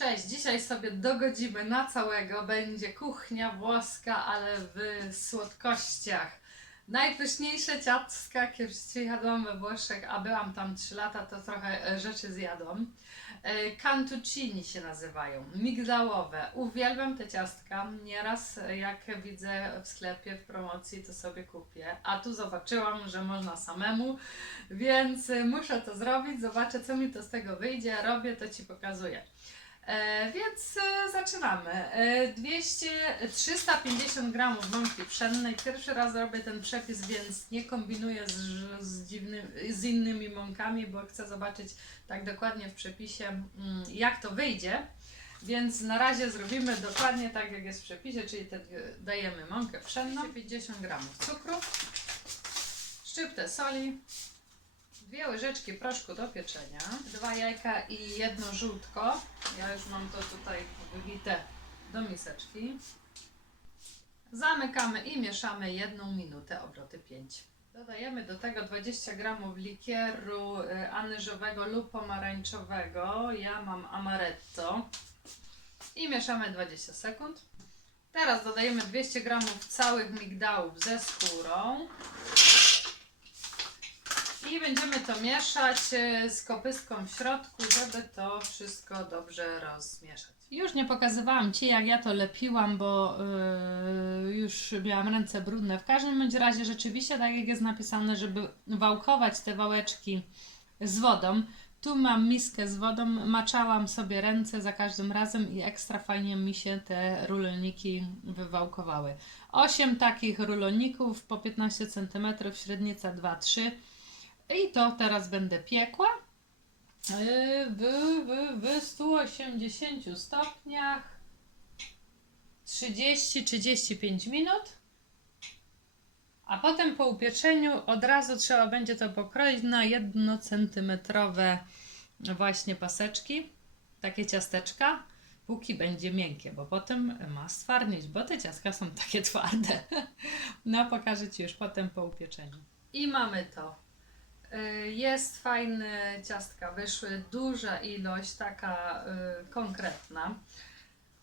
Cześć, dzisiaj sobie dogodzimy na całego. Będzie kuchnia włoska, ale w słodkościach. Najpyszniejsze ciastka, jakie w życiu jadłam we Włoszech, a byłam tam 3 lata, to trochę e, rzeczy zjadłam. E, Cantuccini się nazywają, migdałowe. Uwielbiam te ciastka. Nieraz e, jak widzę w sklepie w promocji, to sobie kupię. A tu zobaczyłam, że można samemu, więc muszę to zrobić. Zobaczę, co mi to z tego wyjdzie. Robię, to Ci pokazuję. E, więc e, zaczynamy. E, 200, 350 gramów mąki pszennej. Pierwszy raz robię ten przepis, więc nie kombinuję z, z, dziwnym, z innymi mąkami, bo chcę zobaczyć tak dokładnie w przepisie, mm, jak to wyjdzie. Więc na razie zrobimy dokładnie tak, jak jest w przepisie, czyli te, dajemy mąkę pszenną, 50 gramów cukru, szczyptę soli, Dwie łyżeczki proszku do pieczenia, dwa jajka i jedno żółtko. Ja już mam to tutaj wybite do miseczki. Zamykamy i mieszamy jedną minutę, obroty 5. Dodajemy do tego 20 g likieru y, anyżowego lub pomarańczowego. Ja mam amaretto. I mieszamy 20 sekund. Teraz dodajemy 200 g całych migdałów ze skórą. I będziemy to mieszać e, z kopystką w środku, żeby to wszystko dobrze rozmieszać. Już nie pokazywałam Ci, jak ja to lepiłam, bo yy, już miałam ręce brudne. W każdym bądź razie rzeczywiście, tak jak jest napisane, żeby wałkować te wałeczki z wodą. Tu mam miskę z wodą, maczałam sobie ręce za każdym razem i ekstra fajnie mi się te ruloniki wywałkowały. 8 takich ruloników po 15 cm, średnica 2-3 i to teraz będę piekła yy, w, w, w 180 stopniach 30-35 minut. A potem po upieczeniu od razu trzeba będzie to pokroić na 1 centymetrowe właśnie paseczki, takie ciasteczka, póki będzie miękkie, bo potem ma stwardnieć, bo te ciastka są takie twarde. No pokażę Ci już potem po upieczeniu. I mamy to. Y, Jest fajne ciastka, wyszły duża ilość, taka y, konkretna.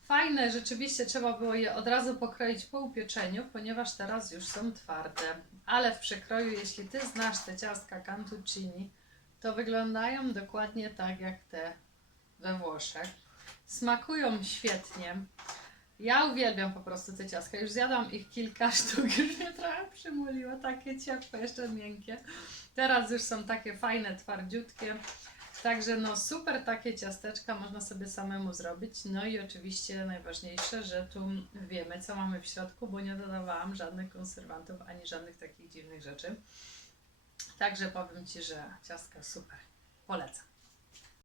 Fajne, rzeczywiście trzeba było je od razu pokroić po upieczeniu, ponieważ teraz już są twarde. Ale w przekroju, jeśli Ty znasz te ciastka cantuccini, to wyglądają dokładnie tak jak te we Włoszech. Smakują świetnie. Ja uwielbiam po prostu te ciastka. Już zjadłam ich kilka sztuk, już mnie trochę przymuliło. Takie ciepłe, jeszcze miękkie. Teraz już są takie fajne, twardziutkie. Także no super takie ciasteczka można sobie samemu zrobić. No i oczywiście najważniejsze, że tu wiemy co mamy w środku, bo nie dodawałam żadnych konserwantów ani żadnych takich dziwnych rzeczy. Także powiem Ci, że ciastka super. Polecam.